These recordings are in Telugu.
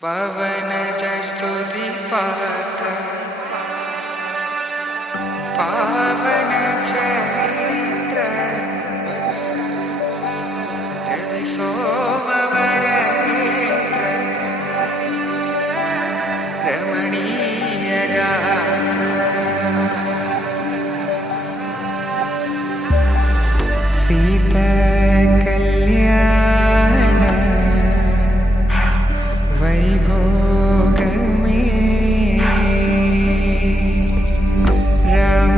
पवनज स्तुति पात्र पावन चरित्र रवि सोमवर नेत्र रमणीय गात्र सीता कल्याण वैभोग में राम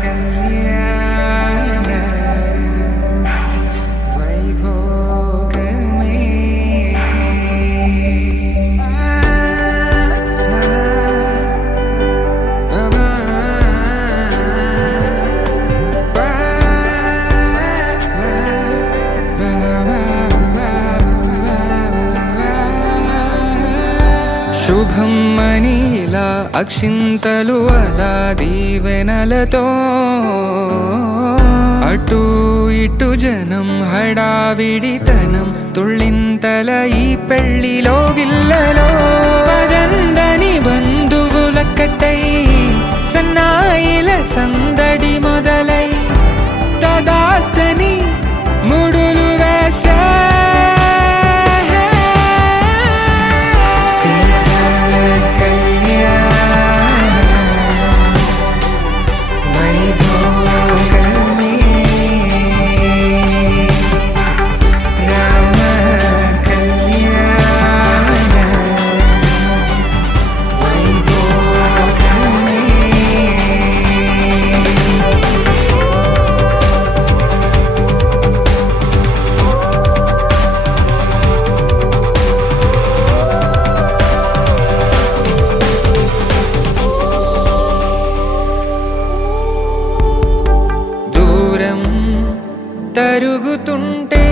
कल्याण वैभोग శుభం మనీలా అక్షింతలు అలా దీవెనలతో అటు ఇటు జనం హడావిడితనం తుళ్ళింతల ఈ పెళ్లిలో గిల్లలో పదందని బంధువులక్కటై సన్నాయిల సందడి మొదలై తదాస్తని ముడులు వేసే తరుగుతుంటే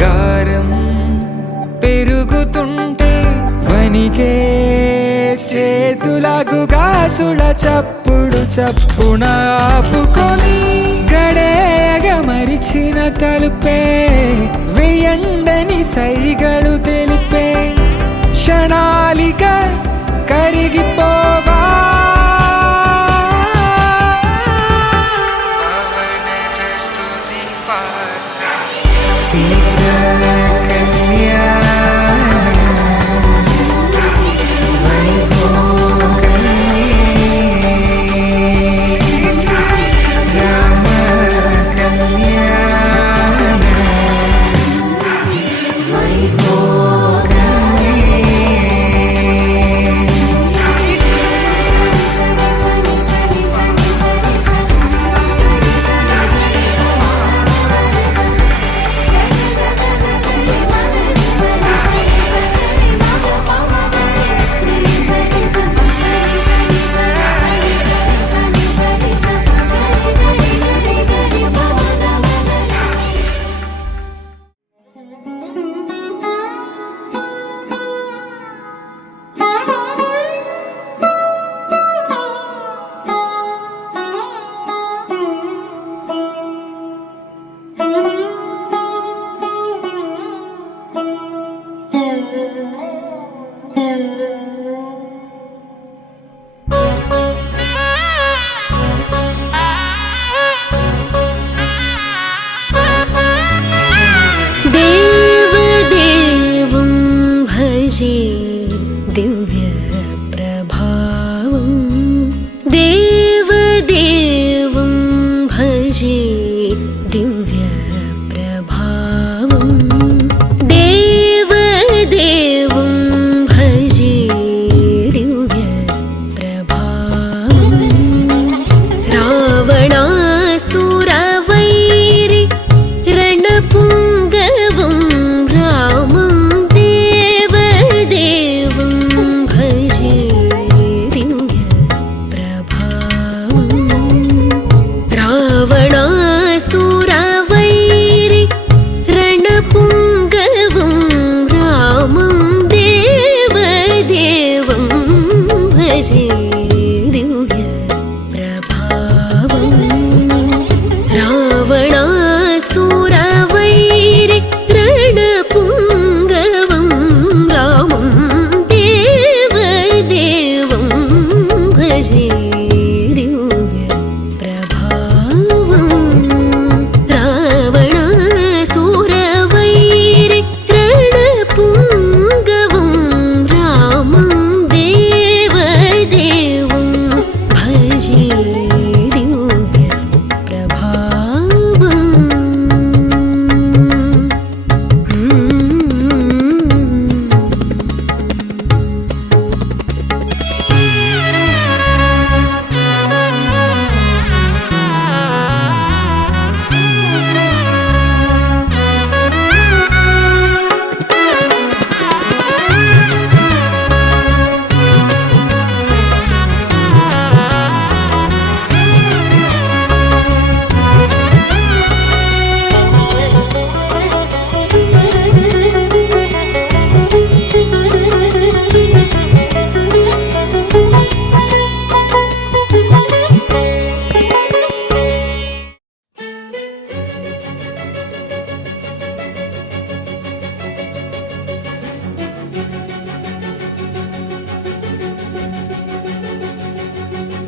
గారం పెరుగుతుంటే వనికే చేతులకు గాసుల చప్పుడు చప్పున ఆపుకొని గడేగ మరిచిన తలుపే వెయ్యండని సైగడు తెలిపే క్షణాలిక కరిగిపోవా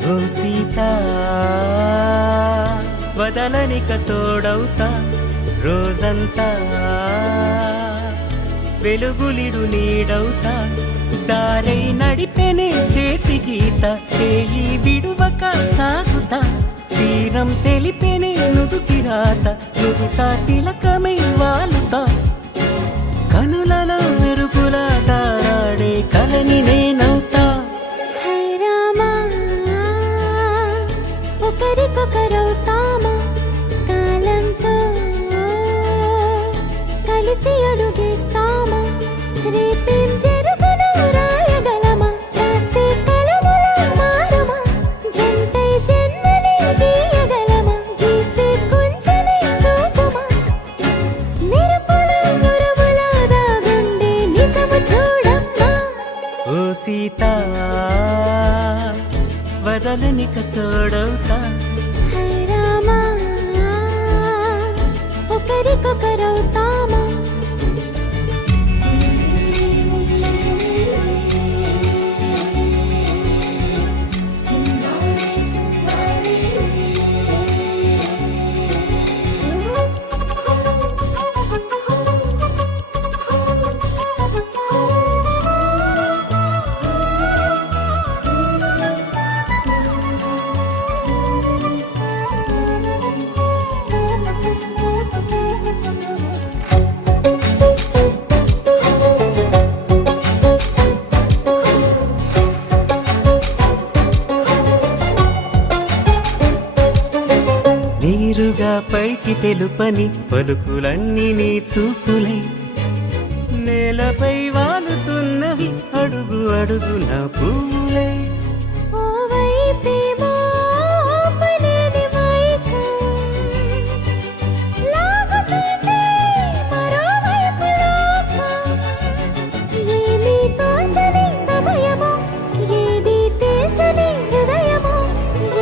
ఓ సీత వదలనిక తోడవుతా రోజంతా వెలుగులిడు నీడవుతా దారై నడిపెనే చేతి గీత చేయి విడువక సాగుతా తీరం తెలిపెనే నుదుటి రాత నుదుట తిలకమై వాలుతా కనులలో మెరుగులా తారాడే కలని నేనవుతా ఒకరికొకరవుతామా కాలంతో కలిసి అడుగేస్తామా రేపేం జరుగును రాయగలమా రాసే కలముల మారమా జంటై జన్మని గీయగలమా గీసే కొంచెని చూపుమా మెరుపుల మురముల దాగుండే నిజము చూడమ్మా ఓ సీత వదలనిక తోడవుతా హై రామా ఒకరికొకరవుతామా నీరుగా పైకి తెలుపని పలుకులన్నీ నీ చూపులై నేలపై వాలుతున్నవి అడుగు అడుగు నా పువ్వులై ఓవైపేమో ఆపలేని మైకం లాగుతుంది మరోవైపు లోకం ఏమీ తోచని సమయమో ఏది తెలుసని హృదయమో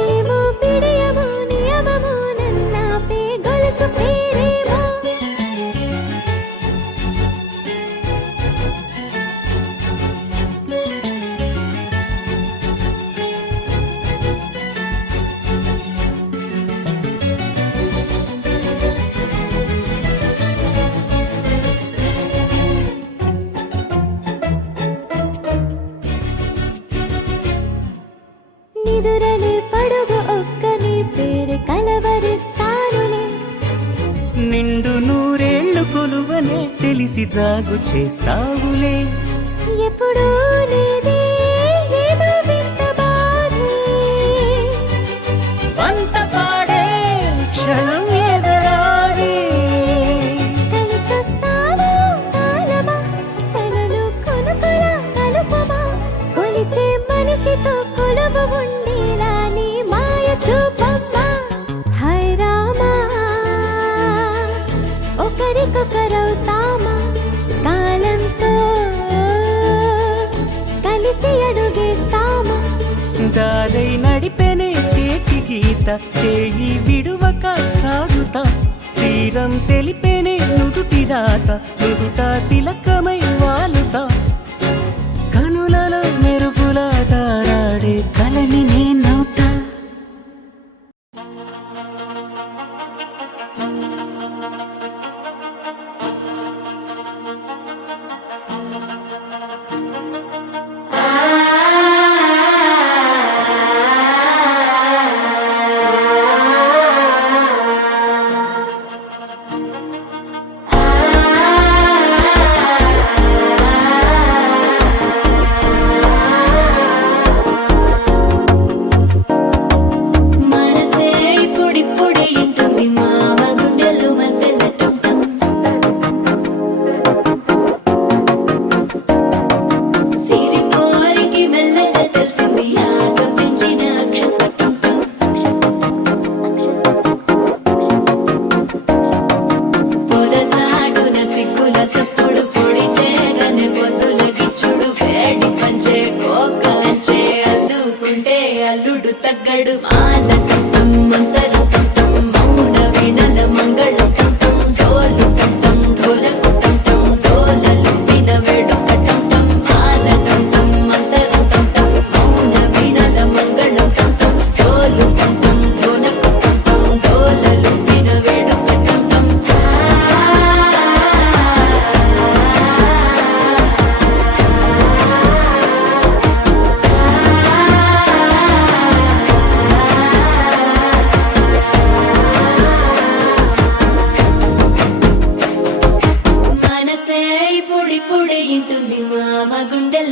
ఏమో పిడియమో నియమమో నన్నాపే గొలుసు పేరేమో నిదురలే పడుగు ఒక్కని పేరు కలవరిస్తానులే నిండు నూరేళ్లు కొలువనే తెలిసి జాగు చేస్తావులే ఎప్పుడూ లేదే ఏదో వింత బాధే వంత పాడే క్షణం ఎదరాడే కలిసొస్తావో కాలమా కలలు కొనుకల కలుపమా కొలిచే మనిషితో కొలువు ఉండేలా నీ మాయ చూపమ్మా హై రామా ఒకరికొకరవుతామా కాలంతో కలిసి అడుగేస్తామా దారై నడిపెనే చేతి గీత చేయి విడువక సాగుతా తీరం తెలిపెనే నుదుటి రాత నుదుట తిలకమై వాలుతా కనులలో మెరుపులా తారాడే కలని నేనవుతా మనసే ఇప్పుడిప్పుడే ఇంటుంది మామ గుండెలు మధ్యలటం సిరిపోరికి మెల్లగా తెలిసింది ఆశ పెంచిన అక్షతటం పొదసాటున సిగ్గుల సప్పుడు పొడి చేయగానే పొద్దుల గిచ్చుడు వేడి పంచే కోకలంచే అల్లుకుంటే అల్లుడు తగ్గడు మాల కంఠం మంతర కంఠం మౌన వినల మంగళ కంఠం డోలు కంఠం ఢోలకు కంఠం డోలలు విన వేడుక కంఠం మాల కంఠం మంతర కంఠం మౌన వినల మంగళ కంఠం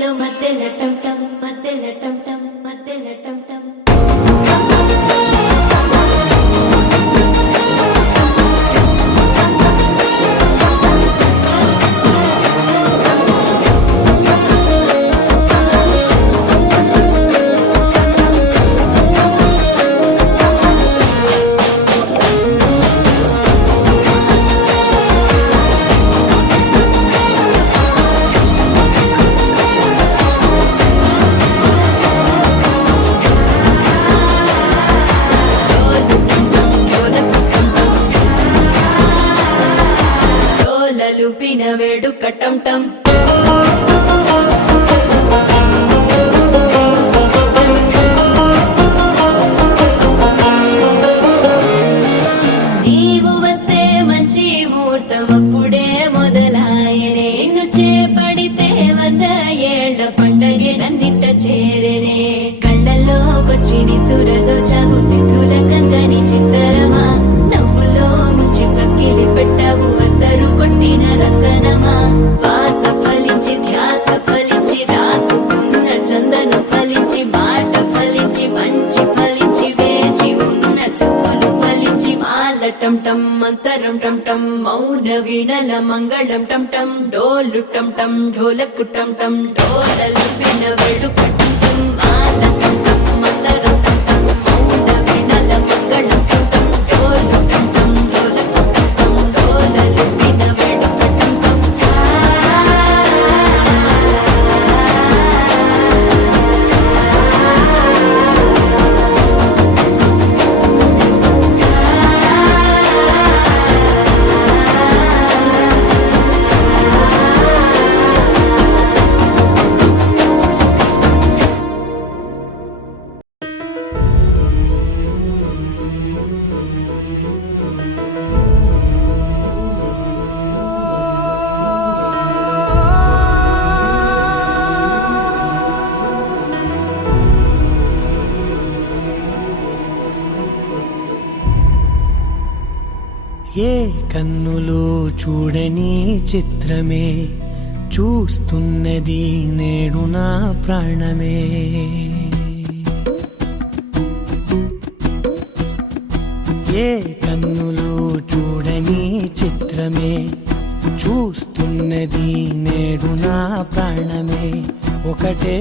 మధ్యలో మధ్యలో టం టం మధ్యలో టం టం మధ్యలో టం టం లూపిన వేడుక టం టం నీవు వస్తే మంచి ముహూర్తం అప్పుడే మొదలాయనే నిన్ను చేపడితే 100 ఏళ్ల పండగే నన్నిట్ట చేరనే కళ్ళల్లోకొచ్చి నిద్దురదోచావు సిద్ధుల కందని చిత్తరమా నవ్వులో ముంచి చక్కిలి పెట్టావు అద్దరు కొట్టిన రతనమా శ్వాస ఫలించి ధ్యాస ఫలించి రాసుకున్న చందన ఫలించి మాట ఫలించి మంచి ఫలించి వేచి ఉన్న చూపులు ఫలించి మాల టం టం మంతరం టం టం మౌన వీణల మంగళం టం టం డోలు టం టం ఢోలకు టం టం డోలలు విన వేడుక టం టం మాల టం టం మంతరం టం టం మౌన వీణల మంగళం టం టం డోలు టం టం ఢోలకు టం టం డోలలు విన వేడుక టం టం ఏ కన్నులు చూడని చిత్రమే చూస్తున్నది నేడు నా ప్రాణమే ఏ కన్నులు చూడని చిత్రమే చూస్తున్నది నేడు నా ప్రాణమే ఒకటే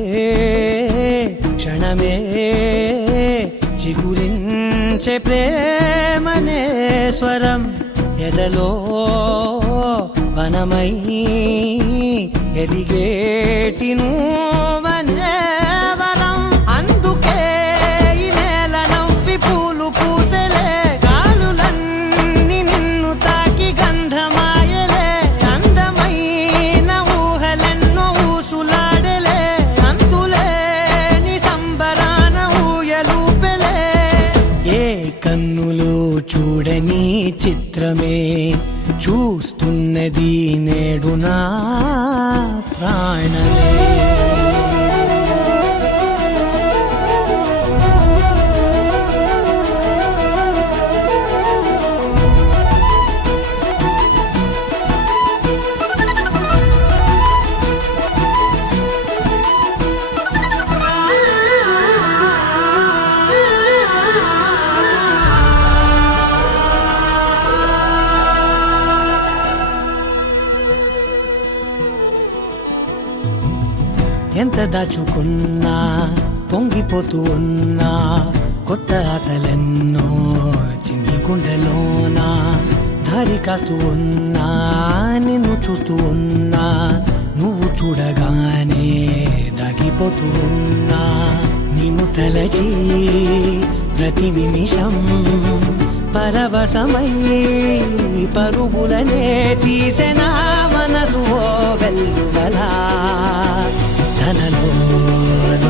క్షణమే చిగురించే ప్రేమనే స్వరం ఎదలో వనమై ఎదిగేటి నువ్వనే వరం అందుకే ఈ నేల నవ్వి పూలు పూసెలే గాలులన్నీ నిన్ను తాకి గంధమాయలే అందమైన ఊహలెన్నో ఊసులాడలే అంతులేని సంబరాన ఊయలూపెలే ఏ కన్నులు చూడని చిత్రమే చూస్తున్నది నేడు నా ప్రాణమే ఎంత దాచుకున్నా పొంగిపోతూ ఉన్నా కొత్త ఆశలెన్నో చిన్ని గుండెలోనా దారి కాస్తూ ఉన్నా నిన్ను చూస్తూ ఉన్నా నువ్వు చూడగానే దాగిపోతూ ఉన్నా నిన్ను తలచి ప్రతి నిమిషం పరవశమై పరుగులనే తీసెనా మనసు ఓ వెల్లువలా తనలోనా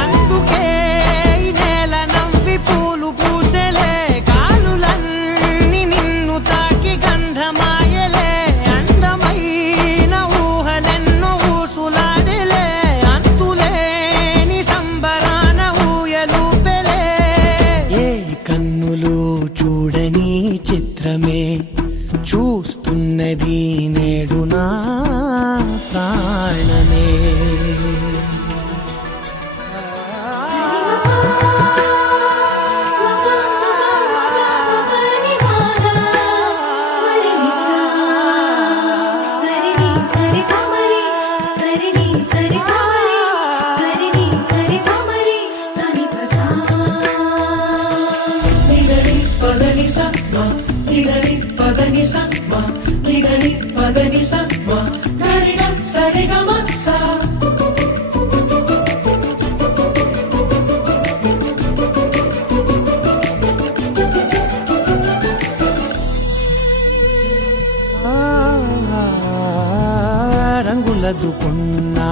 అందుకే ఈ నేల నవ్వి పూలు పూసెలే గాలులన్నీ నిన్ను తాకి గంధమాయలే అందమైన ఊహలెన్నో ఊసులాడలే అంతులేని సంబరాన ఊయలూపెలే ఏ కన్నులు చూడని చిత్రమే చూస్తున్నది నేడు నా ప్రాణమే. రంగులదుకున్నా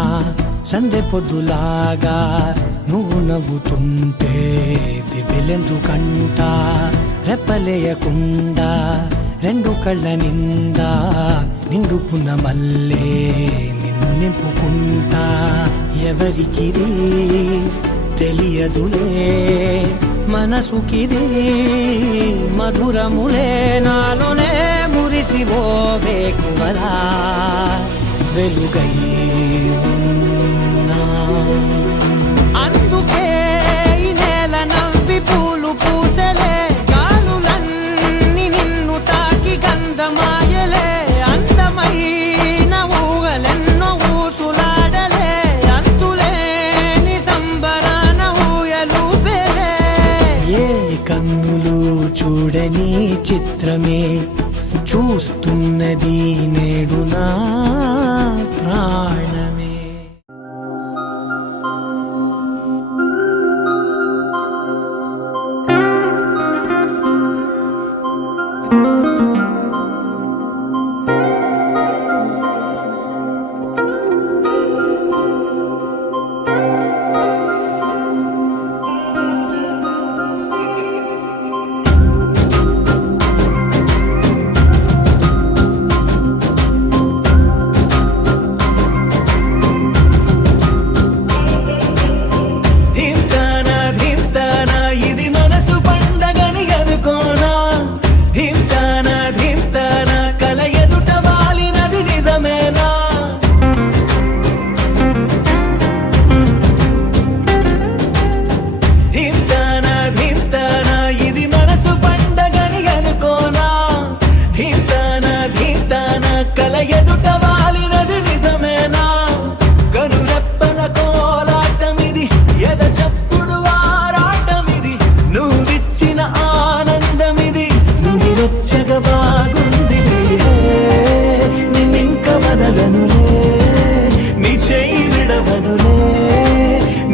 సందె పొద్దులాగా నువ్వు నవ్వుతుంటే దివ్వెలెందుకంట రెప్పలేయకుండా రెండు కళ్ళ నిండా నిండుకున్న మల్లే నిన్ను నింపుకుంటా. ఎవరికిది తెలియదులే మనసుకిది మధురములే నాలోనే మురిసివో వేకువలా వెలుగై ఉన్నా. అందుకే ఈ నేల నవ్వి పూలు పూసలే గాలులన్నీ నిన్ను తాకి గంధమాయలే అందమైన ఊగలెన్నో ఊసులాడలే అంతులేని సంబరాన ఊయలూపేలే. ఏ కన్నులు చూడని చిత్రమే చూస్తున్నది నేడు నా ప్రాణమే. బాగుంది నిన్నింక వదలనులే నీ చెయ్యి విడవనులే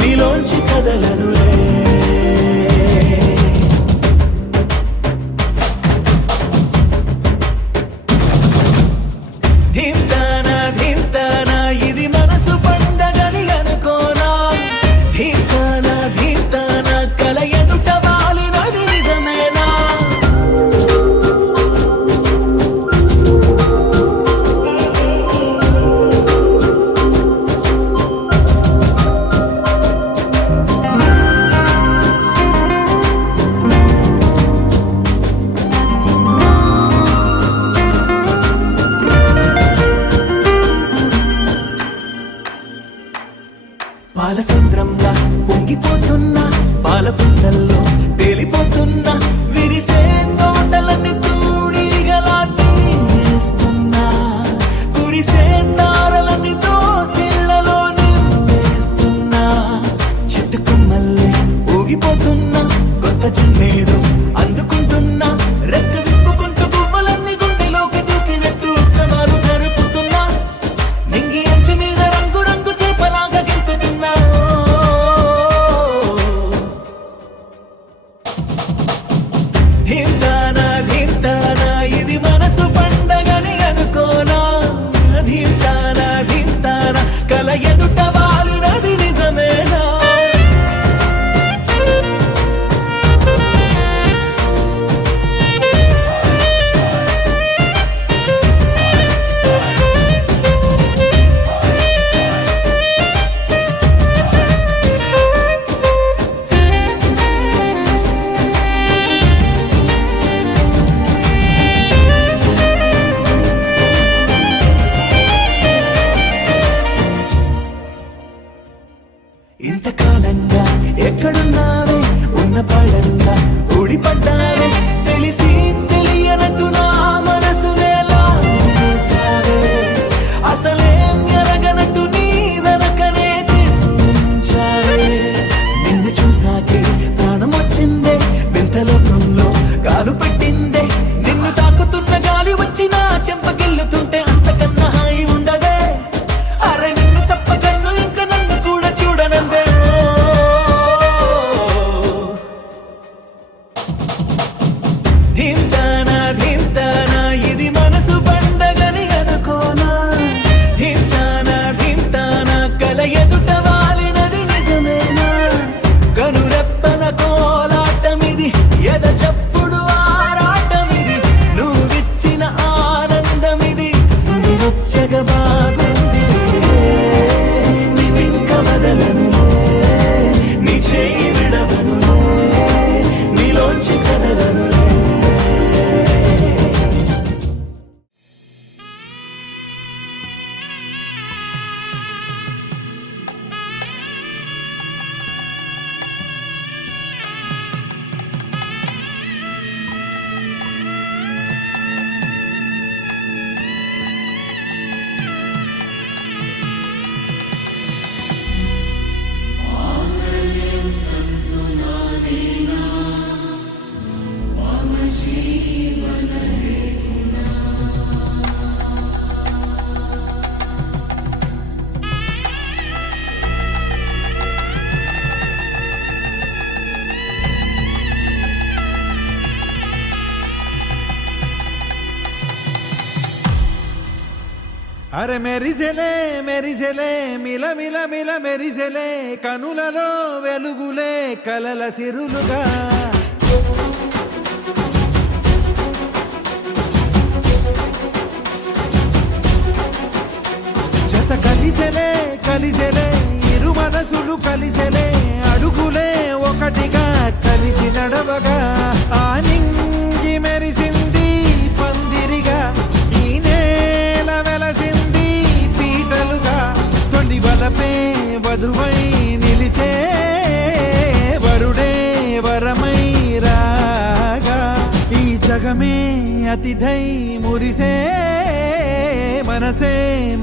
నీలోంచి కదలనులే. ధీమ్తానా ధీమ్తానా ఇది మనసు పండగని అనుకోనా. ధీమ్తానా ధీమ్తానా కల ఎదుట వాలినది నిజమేనా. పాలసంద్రంలా పొంగిపోతున్నా పాల పుంతల్లో తేలిపోతున్నా విరిసే తోటలన్నీ తూడిగలా తీస్తున్నా కురిసే తారలన్నీ దోసిళ్లలో నింపేస్తున్నా. చెట్టు కొమ్మల్లే ఊగిపోతున్నా కొత్త జన్మేదో అందుకుంటున్నా రెక్క విప్పుకుంటూ పువ్వులన్నీ గుండెలోకి దూకినట్టు ఉత్సవాలు జరుపుతున్నా. నింగి అంచు మీద రంగు రంగు చేపలాగా గెంతుతున్నా. ధీమ్తానా ధీమ్తానా ఇది మనసు పండగని అనుకోనా. ధీమ్తానా ధీమ్తానా కల ఎదుట వాలినది నిజమేనా. అరే మెరిసెలే మెరిసెలే మిల మిల మిల మెరిసెలే కనులలో వెలుగులే కలల సిరులుగా జత కలిసెలే కలిసెలే ఇరు మనసులు కలిసెలే అడుగులే ఒకటిగా కలిసి నడవగా ఆ నింగి మెరిసింది పందిరిగా ఈ నేల వెలసింది పీటలుగా తొలి వలపే వధువై నిలిచే వరుడే వరమై రాగా ఈ జగమే అతిథై మురిసే మనసే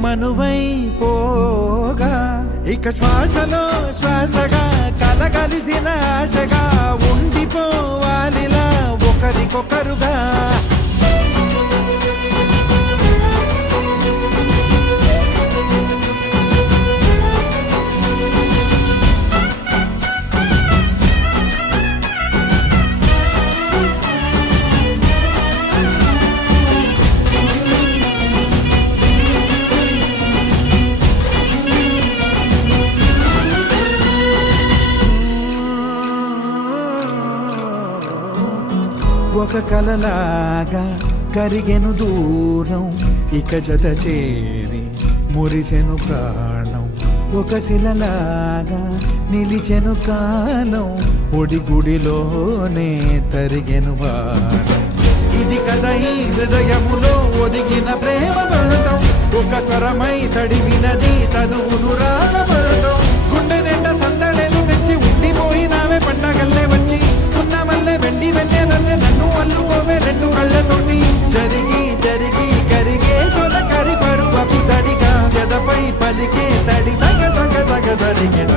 మనువై పోగా ఇక శ్వాసలో శ్వాసగా కలగలిసిన ఆశగా ఉండిపోవాలిలా ఒకరికొకరుగా ఒక కలలాగా కరిగెను దూరం ఇక జత చేరి మురిసెను ప్రాణం ఒక శిలలాగా నిలిచెను కాలం ఒడిగుడిలోనే తరిగెను వారం ఇది కదా ఈ హృదయములో ఒదిగిన ప్రేమ పడతాం ఒక స్వరమై తడివినది తనువును రాగపడతాం గుండె నిండా సందడేలు తెచ్చి ఉండిపోయినావే పండగల్లే వచ్చి ఉన్న మల్లె వెండి వెన్నెలల్లే నన్ను అల్లుకోవే రెండు కళ్ళతోటి జరిగి జరిగి కరిగే తొలకరి పరువపు తడిగా ఎదపై పలికే తడి తగ తగ తగ జరిగిన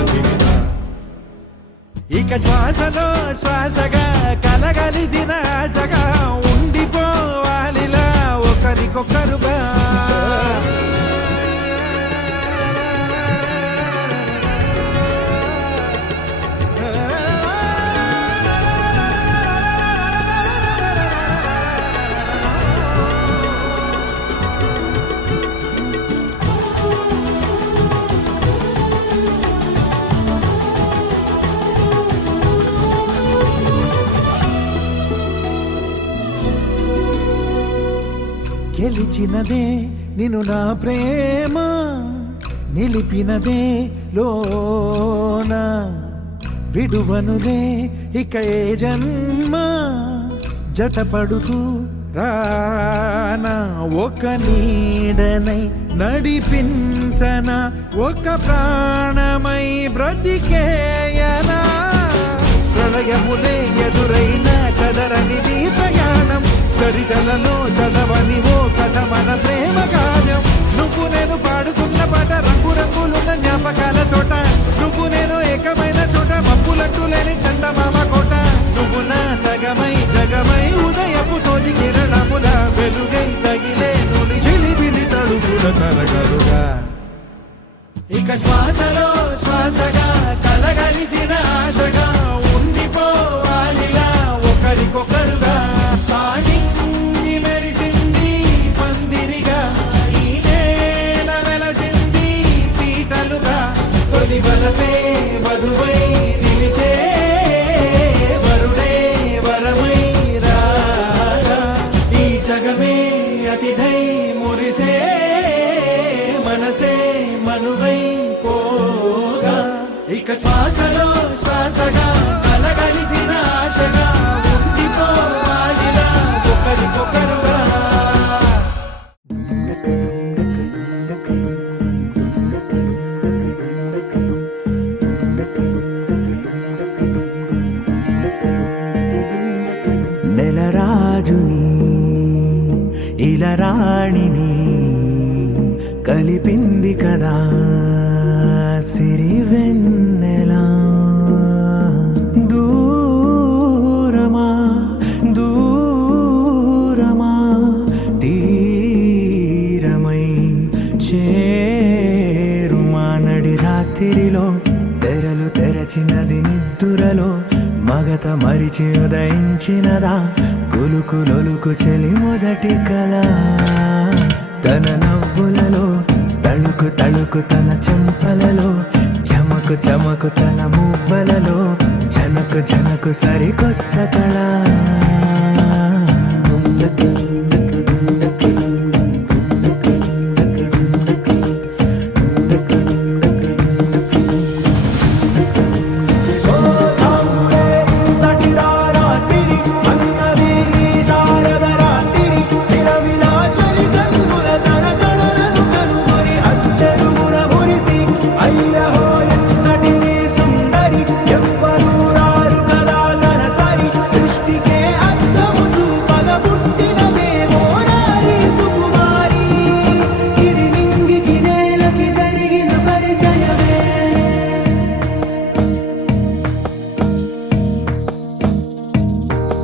ఇక శ్వాసలో శ్వాసగా కలగలిసిన ఆశగా ఉండిపోవాలిలా ఒకరికొకరుగా గెలిచినదే నిన్ను నా ప్రేమ నిలిపినదే లోన విడువనులే ఇక ఏ జన్మ జతపడుతూ రానా ఒక నీడనై నడిపించన ఒక ప్రాణమై బ్రతికేయనా ప్రళయములే ఎదురైన చదరనిది ప్రయాణం చరితలలో చదవని ఓ కథ మన ప్రేమ కావ్యం నువ్వు నేను పాడుతున్న పాట రంగు రంగులున్న జ్ఞాపకాల తోట నువ్వు నేను ఏకమైన చోట మప్పులట్టు లేని చందమామ కోట నువ్వు నా సగమై జగమై ఉదయపు తోలి కిరణముల వెలుగై తగిలే నులి చిలిబిలి తడుగుల తరగలుగా ఇక శ్వాసలో శ్వాసగా కలగలిసిన ఆశగా ఉండిపోవాలిలా ఒకరికొకరుగా నింగి మెరిసింది పందిరిగా ఈ నేల వెలసింది పీటలుగా తొలి వలపే వధువై నిలిచే వరుడే వరమై రాగా ఈ జగమే అతిథై మురిసే మనసే మనువై పోగా ఇక శ్వాసలో శ్వాసగా కలగలిసిన ఆశగా ఉండిపోవాలిలా ఒకరికొకరుగా నెలరాజుని ఇలా రాణిని కలిపింది కదా సిరి వెన్నెలా దూరమా దూరమా తీరమై చేరుమా నడి రాత్రిలో తెరలు తెరచినది నిద్దురలో మగత మరిచి ఉదయించినదా కులుకు లొలుకు చెలి మొదటి కళ తన నవ్వులలో తళుకు తళుకు తన చెంపలలో చమకు చమకు తన మువ్వలలో జనకు జనకు సరికొత్త కళ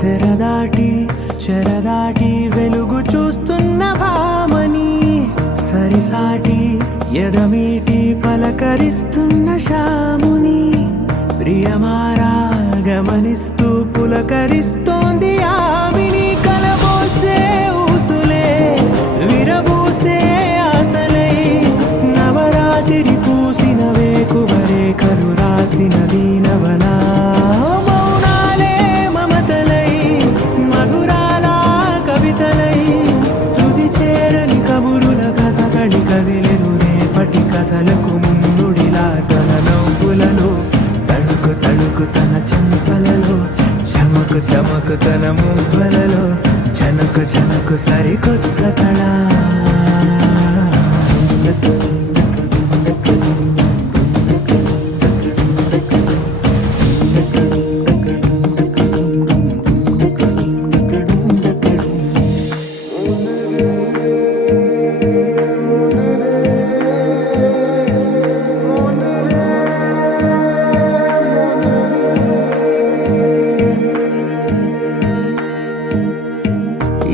తెరదాటి చెరదాటి వెలుగు చూస్తున్న భామని సరిసాటి ఎదమీటి పలకరిస్తున్న శాముని ప్రియమారా గమనిస్తూ పులకరిస్తోంది ఆవిని కలబోసే ఊసులే విరబూసే ఆశలై నవరాత్రి పూసిన వేకువరేఖలు రాసిన దీనవనా కదిలెను రేపటి కథలకు ముందుడిలా తన నవ్వులలో తళుకు తళుకు తన చెంపలలో చమకు చమకు తన మువ్వలలో జనకు జనకు సరికొత్త కళ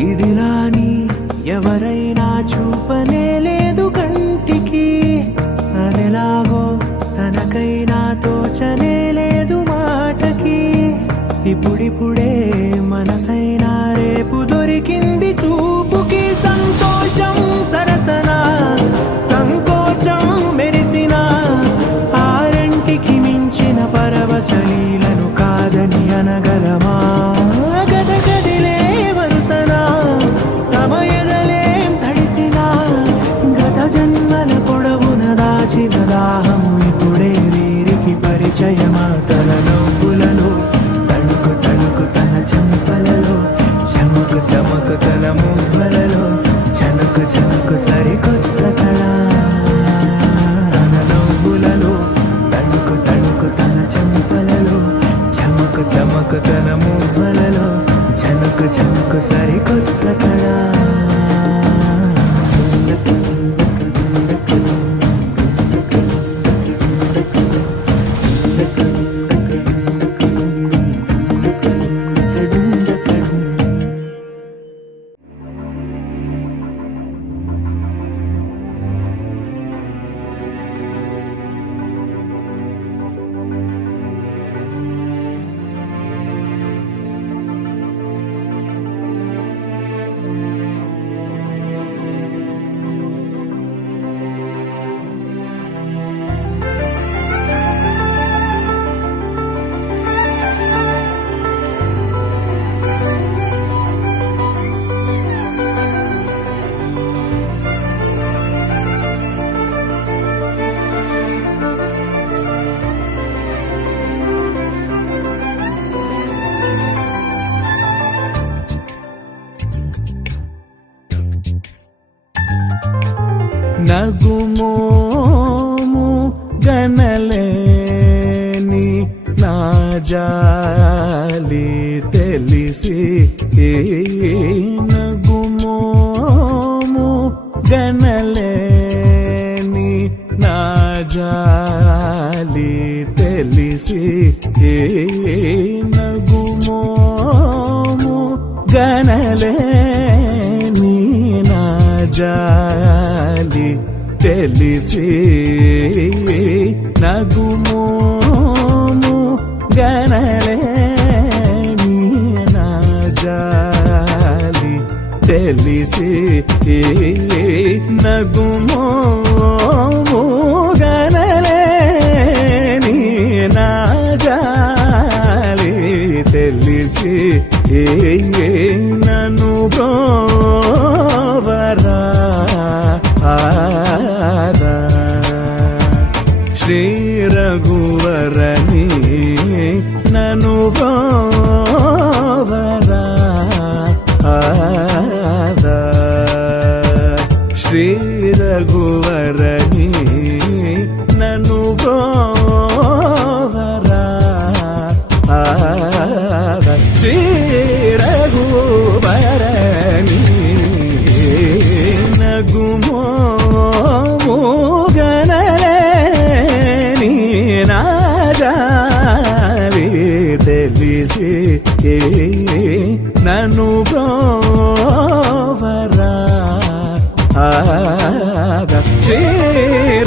ఇదిలాని ఎవరైనా చూపనే లేదు కంటికి అదెలాగో తనకైనా తోచనే లేదు మాటకి ఇప్పుడిప్పుడే మనసైనా రేపు దొరికింది చూపుకి సంతోషం సరసన సంకోచం మెరిసిన ఆరంటికి మించిన పరవశలీలను కాదని అనగలమా గదగదిలే వరుసనా తమ ఎదలేం తడిసినా గత జన్మల పొడవున దాచిన దాహము ఇప్పుడే వీరికి పరిచయమా తన నవ్వులలో తళుకు తళుకు తన చెంపలలో చమకు చమకు తన మువ్వలలో జనకు జనకు సరికొత్త కళ తన నవ్వులలో తళుకు తళుకు తన చెంపలలో చమకు చమకు తన మువ్వలలో జనకు జనకు సరికొత్త కళ నగుమోము గనలేని నా జాలి తెలిసి నగుమోము గనలేని నా జాలి తెలిసి నగుమోము గనలేని నా జాలి తెలిసి నగుమోము గనలేని నా జాలి తెలిసి నగుమో మూగనలేని నా జాలి తెలిసి నన్ను బ్రోవరా శ్రీ రఘువరని నన్ను బ్రోవరా శ్రీ రఘువరని నన్ను బ్రోవరా శ్రీ రఘువరని నగుమో మూగనలేని నా జాలి తెలిసి నన్ను బ్రోవరా శ్రీ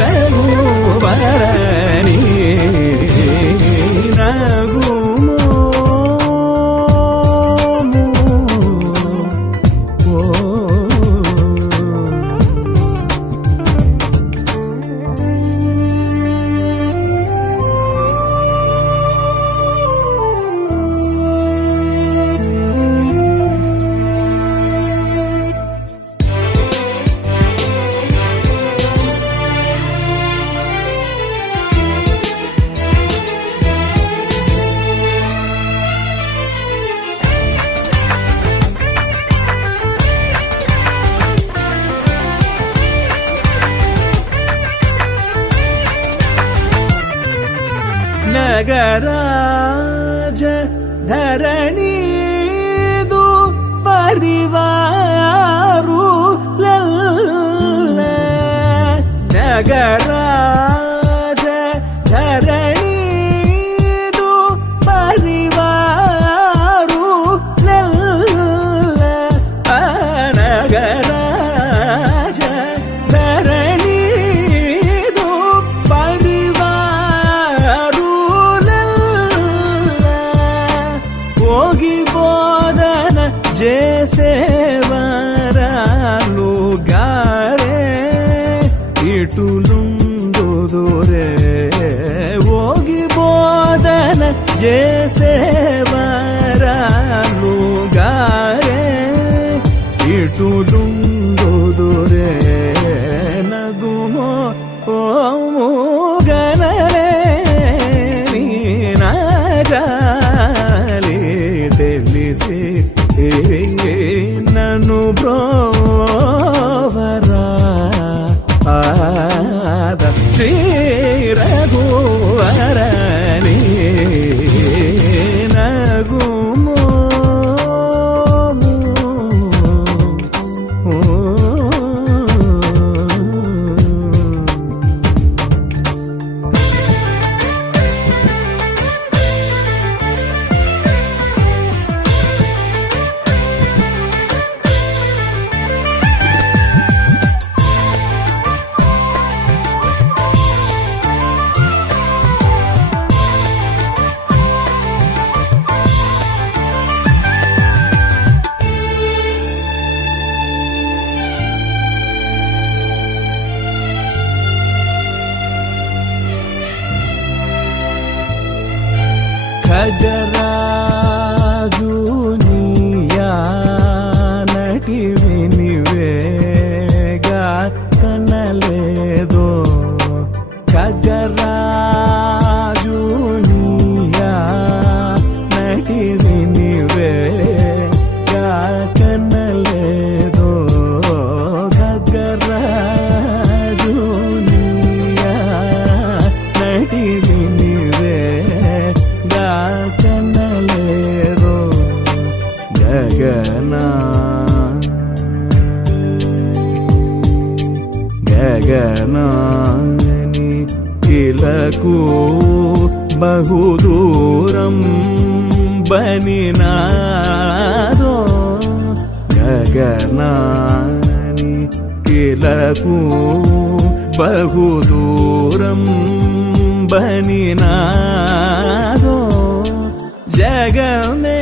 రఘువరని నగుమో ನಗರಾಜ ಧರಣೀದು ಪರಿವಾರು ಲಲ್ಲ ನಗರಾಜ ಧರಣೀದು ಪರಿವಾರು ಲಲ್ಲ ನಗರಾಜ ಧರಣೀದು ಪರಿವಾರು ಹೋಗಿ ಬೋಧನ ಜೇಸೇವರಾಲು ಗಾರೆ ಇಟುಲುಂದುದುರೆ ಹೋಗಿ ಬೋಧನ ಜೇಸೇವರಾಲು ಗಾರೆ ಇಟುಲುಂದುದುರೆ ನಗುಮೋ ಓ ಮೂಗನಲೆ ನೀನಾ ಜಾಲಿ తెలిసి నన్ను బ్రోవరా శ్రీ రఘువరని నగుమో ఖగరాజు నీయా నటివి నివేగా కనలేదో ఖగరాజు నీయా నటివి నివేగా కనలేదో ఖగరాజు నీయా నటివి కనలేదో గగనాని ఇలకు బహుదూరం బనినాదో గగనాని ఇలకు బహుదూరం బనినాదో జగమేలే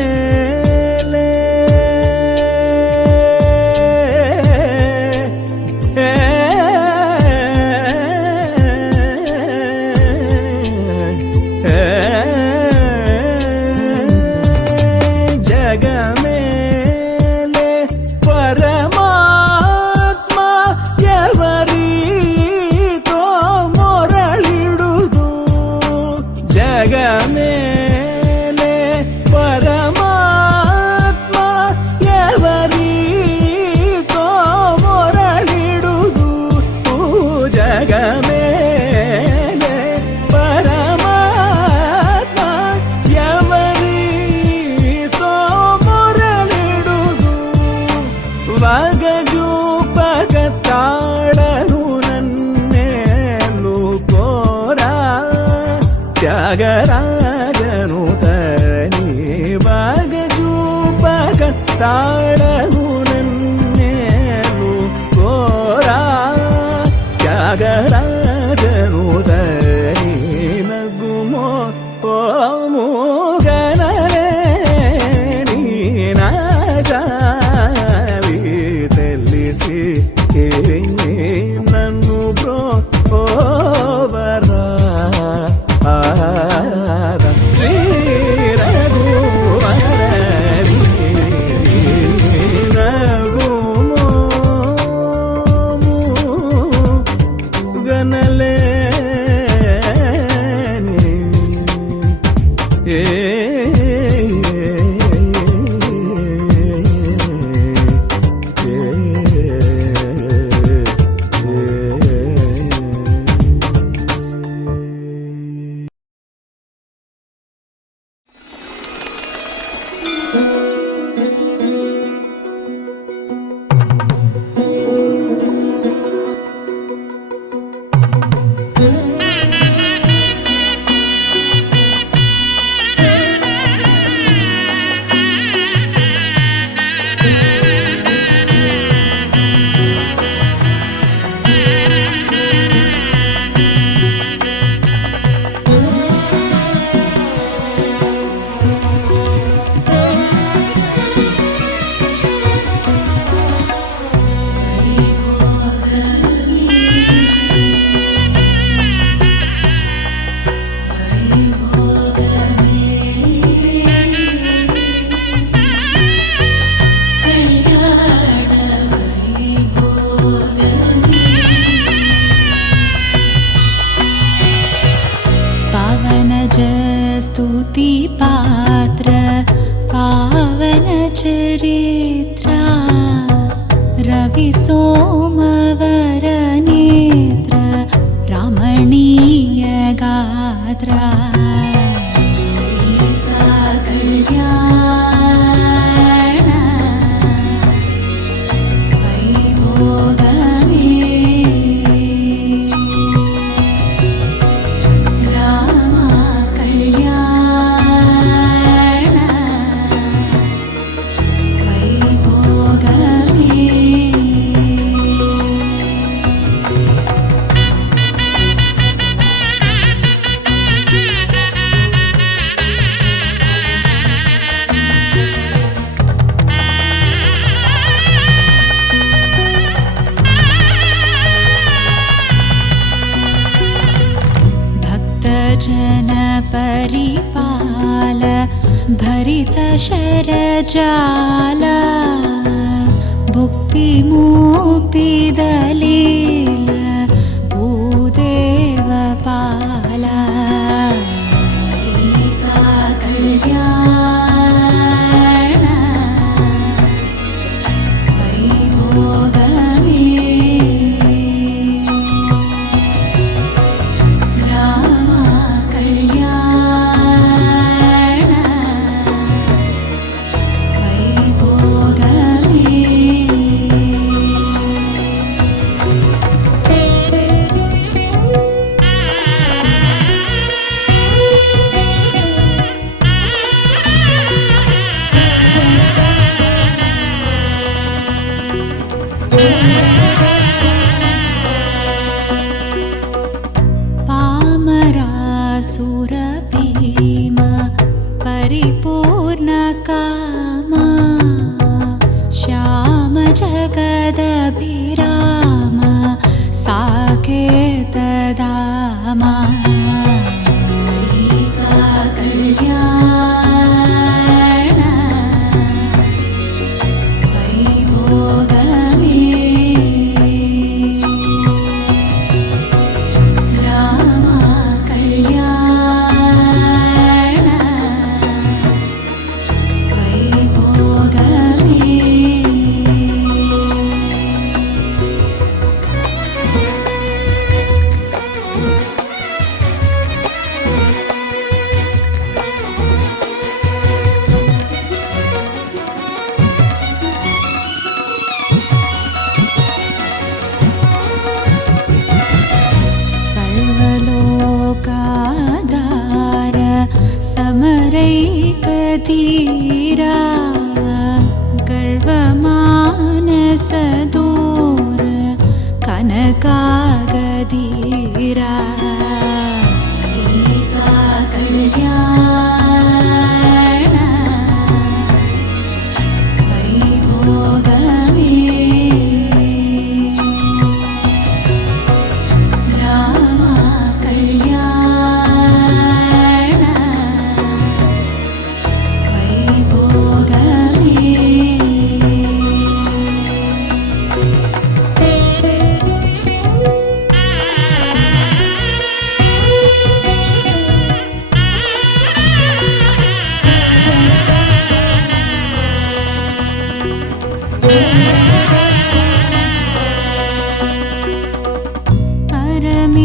త్యాగరాజను తని బాగజూపక తాళగునన్నేలు కోరా త్యాగరాజను తని నగుమో ఓముగనలేని నాజావి తెలిసి నన్ను బ్రో ఓవరా శ్రీ రఘువరని నగుమో గనలేని ఏ स्तुति पात्र पावन चरित्रा रवि सोमवर नेत्र रमणीय गात्रा सीता कल्याण वैभोगमे जन परिपाल भरित शरजाल भुक्ति मुक्ति दलील भूदेव पाल सीता कल्याण वैभोगमे पामरासुरभीम परिपूर्ण कामा श्याम जगदभिराम साकेत दामा सीता कल्याण वैभोगमे धीरा गर्वमानसदूर कनकागधीरा सीता कल्याण वैभोगमे राम कल्याण वैभोगमे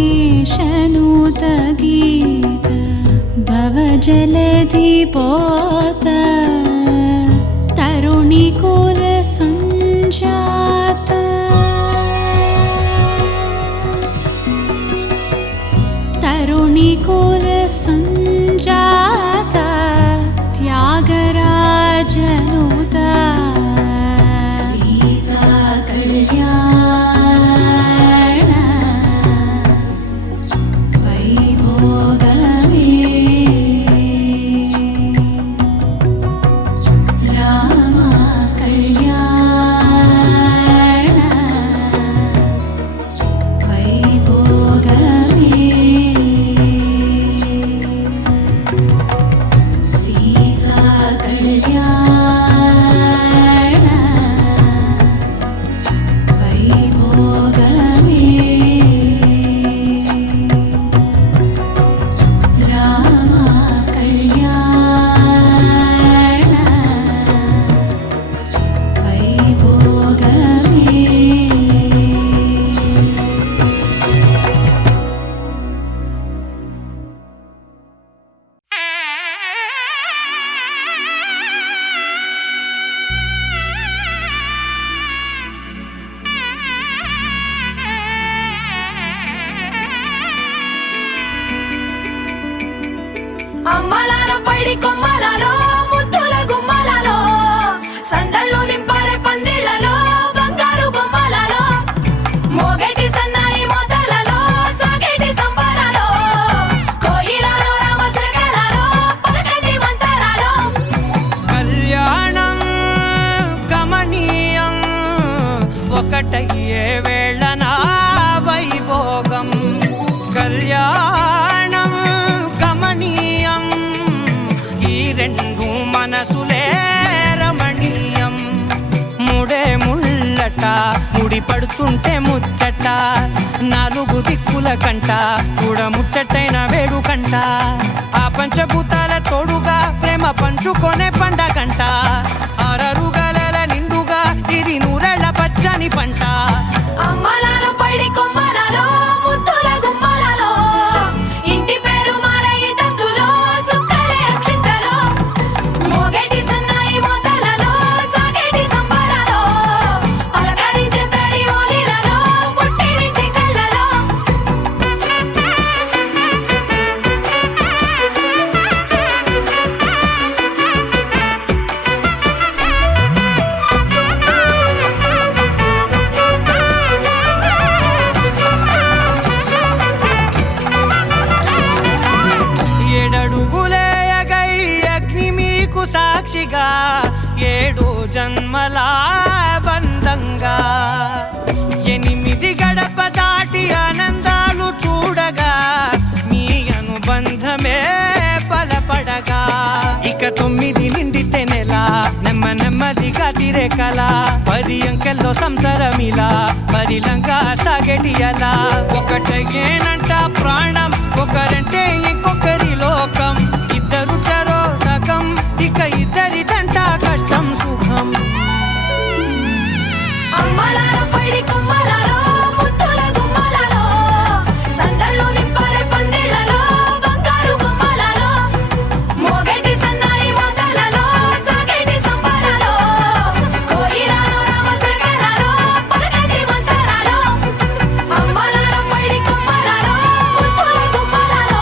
परमेशनुत गीत भवजलधि पोत तरुणिकुल सञ्जात तरुणिकुल सञ्जात त्यागराजनुत सीता कल्याण वैभोगमे राम कल्याण वैभोगमे सीता कल्याण वैभोगमे राम कल्याण वैभोगमे అమ్మలాలో పైడి కొమ్మలలో ముద్దుల గుమ్మలలో సందళ్ళు నింపారే పందిళ్లలో బంగారు బొమ్మలలో మోగేటి సన్నాయి మోతలలో సాగేటి సంబరాలో కోయిలలో రామసగలలో పలకటి మంతరాలో కళ్యాణం గమనీయం ఒకటయ్యే వేళనా వైభోగం కళ్యాణం గమనీయం ఈ రెండు మనసులే రమణీయం ముడే ముళ్ళట ముడి పడుతుంటే ముచ్చట నాలుగు దిక్కుల కంట చూడ ముచ్చటైన వేడుకంట ఆ పంచభూతాల తోడుగా ప్రేమ పంచుకొనే పండగంట ఆరరుగలల నిండుగా ఇది నూరెళ్ళ పచ్చని పంట అమ్మలాలో పైడి కొమ్మలలో ముద్దుల గుమ్మలలో ఇంటి పేరు మారయి తంతులో చుక్కలే అక్షింతలో మోగేటి సన్నాయి మోతలలో సాగేటి సంబరాలో పలకరించే తడి ఓలిలలో పుట్టినింటి కళ్ళలో ఏడడుగులే ఎగై అగ్ని మీకు సాక్షిగా ఏడు జన్మల బంధంగా ఎనిమిది గడప దాటి ఆనందాలు చూడగా మీ అనుబంధమే బలపడగా ఇక 9 నిండితే నెల నెమ్మదిగా తిరే కల 10 అంకెల్లో సంసారమిలా పరిలంగా సాగేటి అలా ఒకటేనంట ప్రాణం ఒకరంటే ఇంకొకరి లోకం ఇద్దరు చరో సగం ఇక ఇద్దరి దంట కష్టం సుఖం అమ్మలాలో పైడి కొమ్మలలో ముద్దుల గుమ్మలలో సందళ్ళు నింపారే పందిళ్లలో బంగారు బొమ్మలలో మోగేటి సన్నాయి మోతలలో సాగేటి సంబరాలో కోయిలలో రామసగలలో పలకటి మంతరాలో అమ్మలాలో పైడి కొమ్మలలో ముద్దుల గుమ్మలలో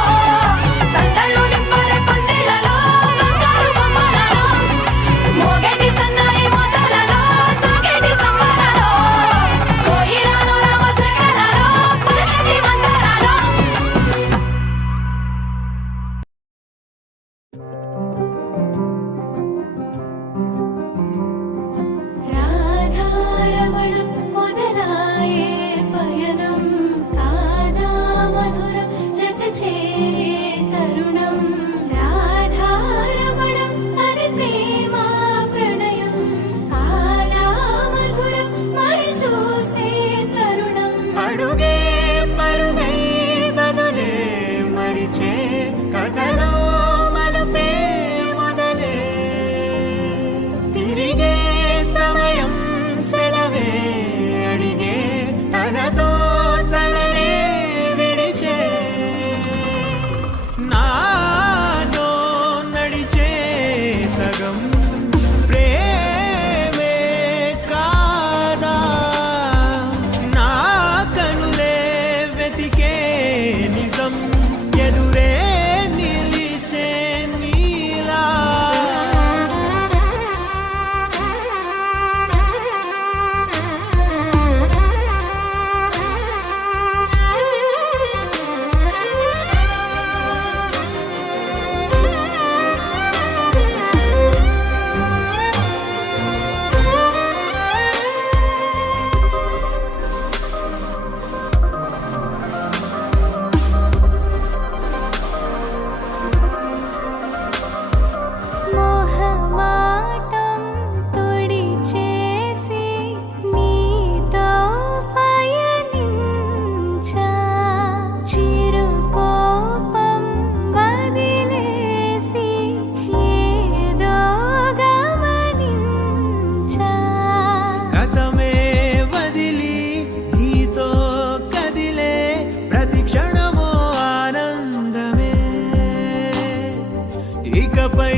ఇకపై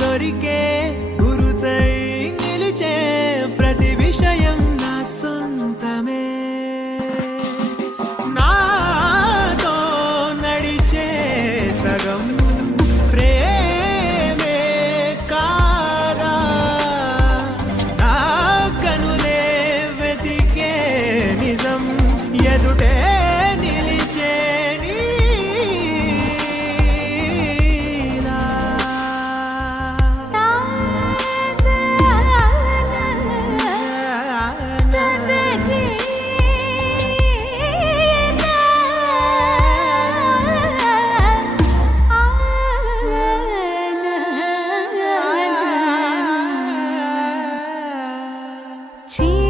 దొరికే గురుతై నిలిచే ప్రతి విషయం నా సొంతమే నాతో నడిచే సగం ప్రేమే కాదా నా కనులే వెతికే నిజం ఎదుటే నిలిచే నీలా.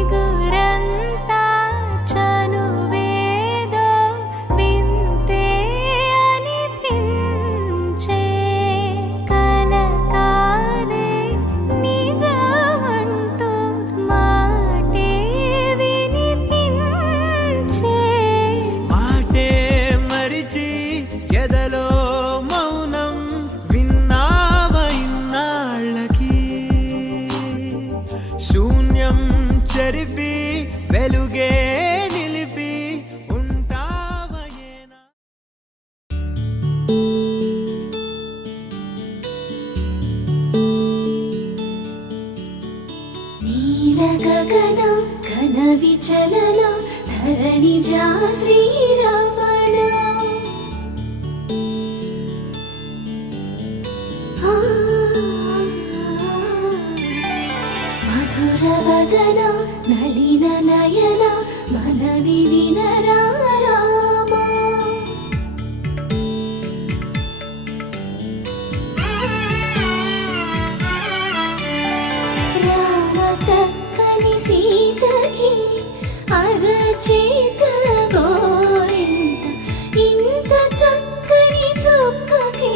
చిగురంతా చనువేదో వింతే అనిపించే కల కాదే నిజమంటూ మాటే వినిపించే మాటే మరిచి ఎదలో మౌనం విన్నావ ఇన్నాళ్ళకి శూన్యం చెరిపి వెలుగే నిలిపి ఉంటావయేనా. నీల గగన ఘన విచలన ధరణిజా శ్రీరమణ మధుర వదన నళిన నయన మనవి వినరా రామా. రామ చక్కని సీతకి అరచేత గోరింట ఇంత చక్కని చుక్కకి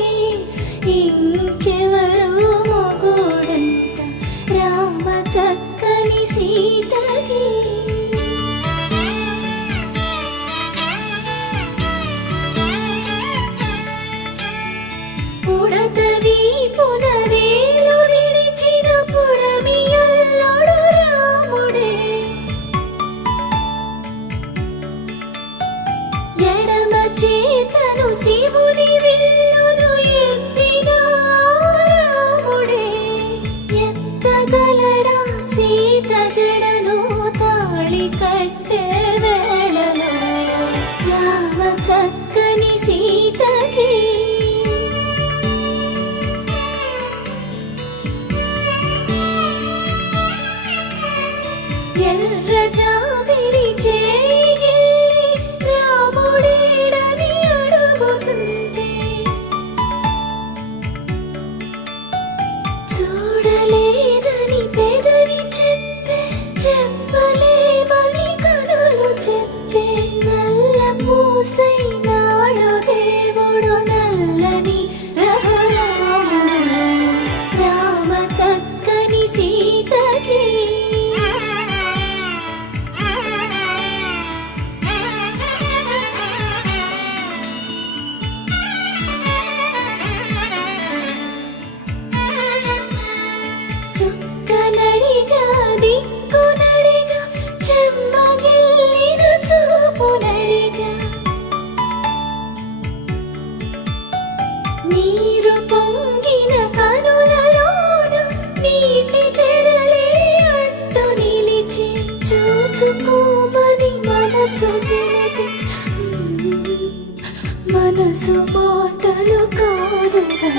ఇంకెవరు మొగుడంట రామ చక్కని సీతకి. ఉడత వీపున వేలు విడిచిన పుడమియల్లుడు రాముడే ఎడమ చేతను శివుని విల్లును ఎత్తిన రాముడే ఎత్తగలడా సీత జడను తాళి కట్టే వేళలో రామ చక్కని సీతకి. ఎర్ర జాబిలి చేయి రాముడేడని అడుగుతుంటే చూడలేదని పెదవి చెప్పే చెప్పలేమని కనులు చెప్పే నల్ల పూసై నాడు దేవుడు నల్లని రఘురాముడు రామ చక్కని సీతకి. చుక్కనడిగా దిక్కునడిగా చెమ్మగిల్లిన చూపునడిగా నీరు పొంగిన కనులలోన నీటి తెరలే అడ్డు నిలిచి చూసుకోమని మనసు తెలిపి మనసు మాటలు కాదుగా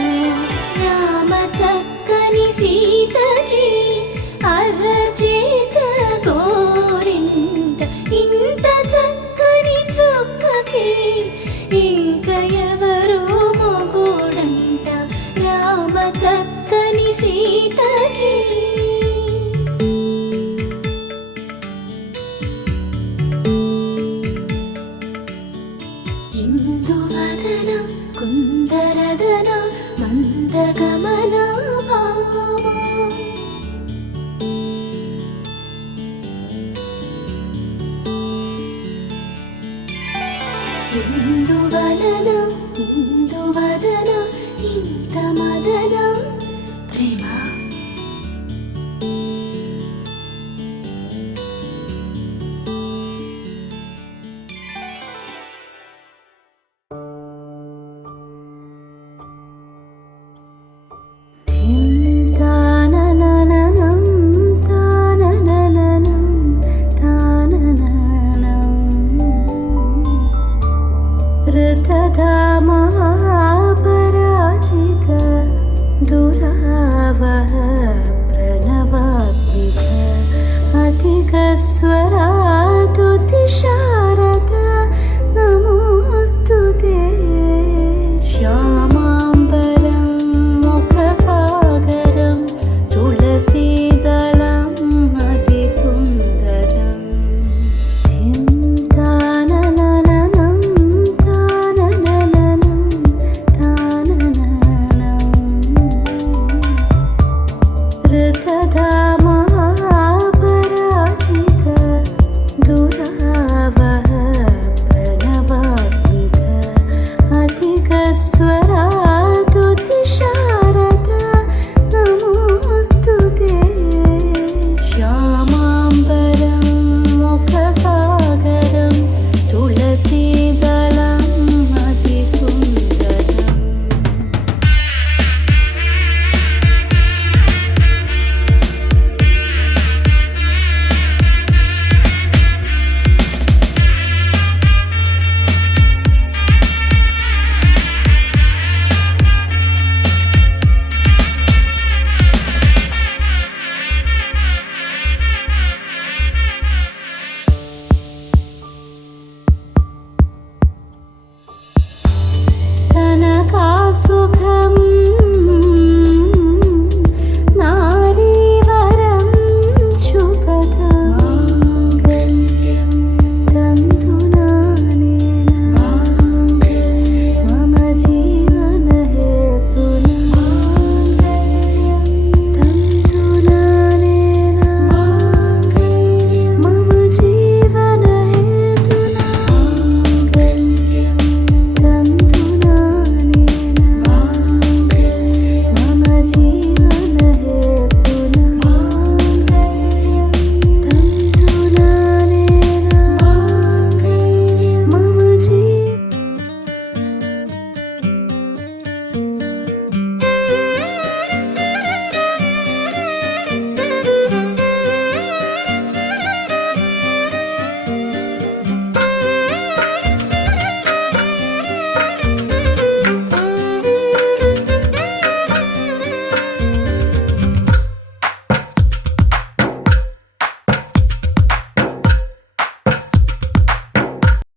రామ చక్కని సీతకి అరచేత గోరింట ఇంత చక్కని చుక్కకి ఇంక ఎవరు మొగుడంట రామ చక్కని సీతకి. ఇందువదన కుందరదన మందగమ